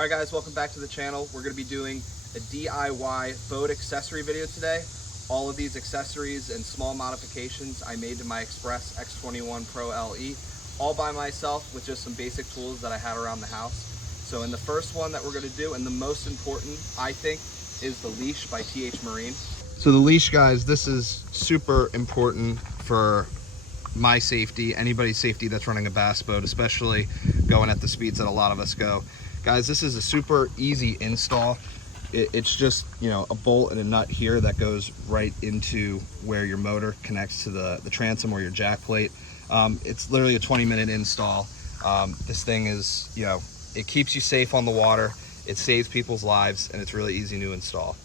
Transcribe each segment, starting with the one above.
All right guys, welcome back to the channel. We're going to be doing a DIY boat accessory video today. All of these accessories and small modifications I made to my Xpress X21 Pro LE, all by myself with just some basic tools that I had around the house. So in the first one that we're going to do, and the most important I think, is the Leash by TH Marine. So the Leash, guys, this is super important for my safety, anybody's safety that's running a bass boat, especially going at the speeds that a lot of us go. Guys, this is a super easy install. It's just, you know, a bolt and a nut here that goes right into where your motor connects to the transom or your jack plate. It's literally a 20-minute install. This thing is, you know, it keeps you safe on the water, it saves people's lives, and it's really easy to install.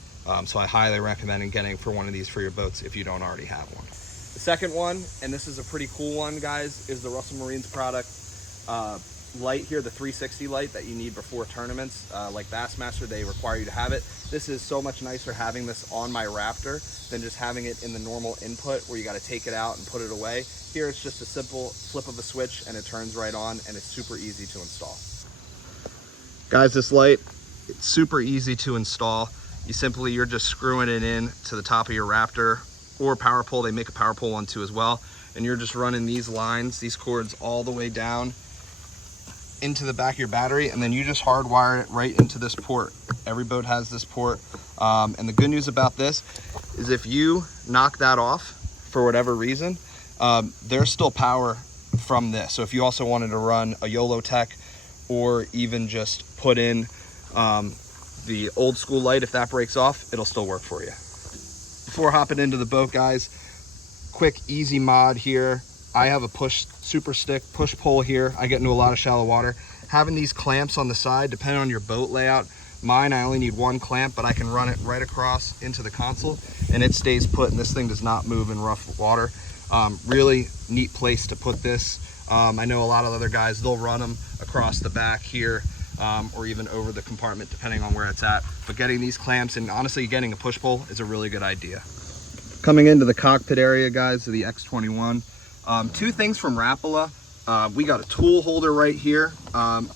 So I highly recommend getting for one of these for your boats if you don't already have one. The second one, and this is a pretty cool one, guys, is the Russell Marine's product light here, the 360 light that you need before tournaments. Like Bassmaster, they require you to have it. This is so much nicer having this on my Raptor than just having it in the normal input where you got to take it out and put it away. Here it's just a simple flip of a switch and it turns right on, and it's super easy to install. Guys, this light, it's super easy to install. You're just screwing it in to the top of your Raptor or power pole. They make a power pole one too as well. And you're just running these lines, these cords all the way down into the back of your battery, and then you just hardwire it right into this port. Every boat has this port. And the good news about this is if you knock that off for whatever reason, there's still power from this. So if you also wanted to run a Yolotek or even just put in the old school light, if that breaks off, it'll still work for you. Before hopping into the boat, guys, quick easy mod here. I have a super stick push pull here. I get into a lot of shallow water. Having these clamps on the side, depending on your boat layout, mine, I only need one clamp, but I can run it right across into the console and it stays put, and this thing does not move in rough water. Really neat place to put this. I know a lot of other guys, they'll run them across the back here, or even over the compartment, depending on where it's at. But getting these clamps and honestly getting a push pull is a really good idea. Coming into the cockpit area, guys, of the X21. Two things from Rapala. We got a tool holder right here.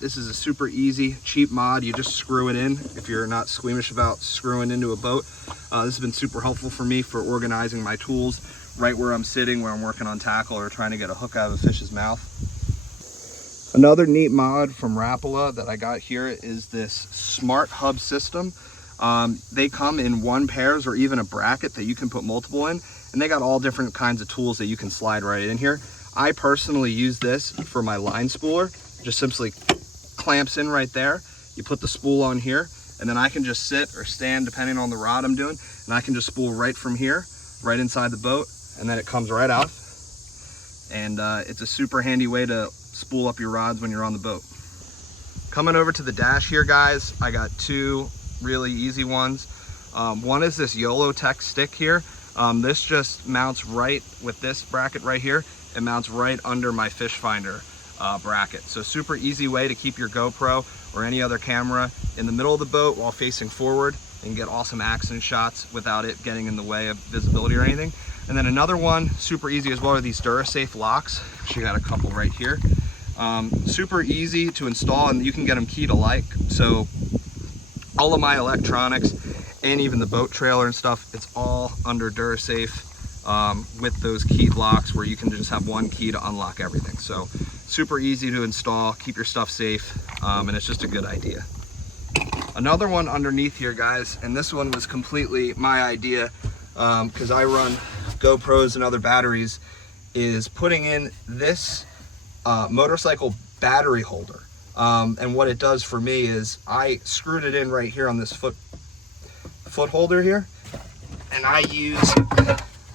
This is a super easy, cheap mod. You just screw it in if you're not squeamish about screwing into a boat. This has been super helpful for me for organizing my tools right where I'm sitting, where I'm working on tackle or trying to get a hook out of a fish's mouth. Another neat mod from Rapala that I got here is this Smart Hub system. They come in one pairs or even a bracket that you can put multiple in, and they got all different kinds of tools that you can slide right in here. I personally use this for my line spooler. Just simply clamps in right there. You put the spool on here, and then I can just sit or stand depending on the rod I'm doing, and I can just spool right from here, right inside the boat, and then it comes right out. And it's a super handy way to spool up your rods when you're on the boat. Coming over to the dash here, guys, I got two really easy ones. One is this Yolotek stick here. This just mounts right with this bracket right here. It mounts right under my fish finder bracket. So super easy way to keep your GoPro or any other camera in the middle of the boat while facing forward and get awesome action shots without it getting in the way of visibility or anything. And then another one, super easy as well, are these Dursafe locks. Actually got a couple right here. Super easy to install, and you can get them key to like. So all of my electronics and even the boat trailer and stuff, it's all under Dursafe with those keyed locks where you can just have one key to unlock everything. So super easy to install, keep your stuff safe, and it's just a good idea. Another one underneath here, guys, and this one was completely my idea because I run GoPros and other batteries, is putting in this motorcycle battery holder. And what it does for me is I screwed it in right here on this foot holder here, and I use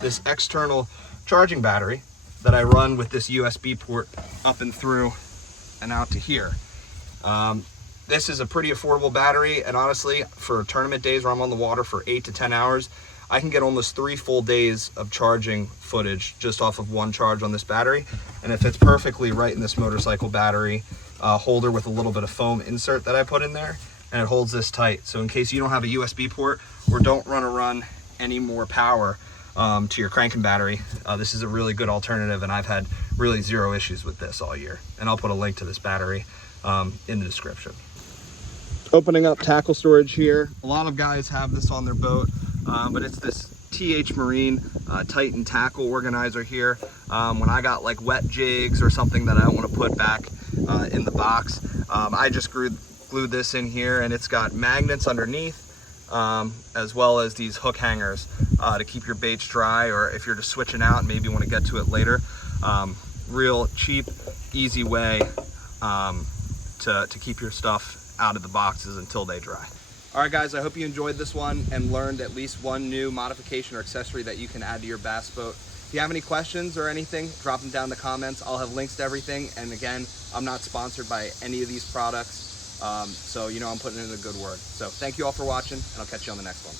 this external charging battery that I run with this USB port up and through and out to here. This is a pretty affordable battery, and honestly, for tournament days where I'm on the water for 8 to 10 hours, I can get almost 3 full days of charging footage just off of one charge on this battery. And it fits perfectly right in this motorcycle battery holder with a little bit of foam insert that I put in there, and it holds this tight. So in case you don't have a USB port or don't run any more power to your cranking battery, this is a really good alternative, and I've had really zero issues with this all year. And I'll put a link to this battery in the description. Opening up tackle storage here. A lot of guys have this on their boat, but it's this TH Marine Titan tackle organizer here. When I got like wet jigs or something that I don't want to put back in the box, I just glued this in here, and it's got magnets underneath, as well as these hook hangers to keep your baits dry, or if you're just switching out and maybe want to get to it later. Real cheap, easy way to keep your stuff out of the boxes until they dry. All right, guys, I hope you enjoyed this one and learned at least one new modification or accessory that you can add to your bass boat. If you have any questions or anything, drop them down in the comments. I'll have links to everything. And again, I'm not sponsored by any of these products, so you know I'm putting in a good word. So thank you all for watching, and I'll catch you on the next one.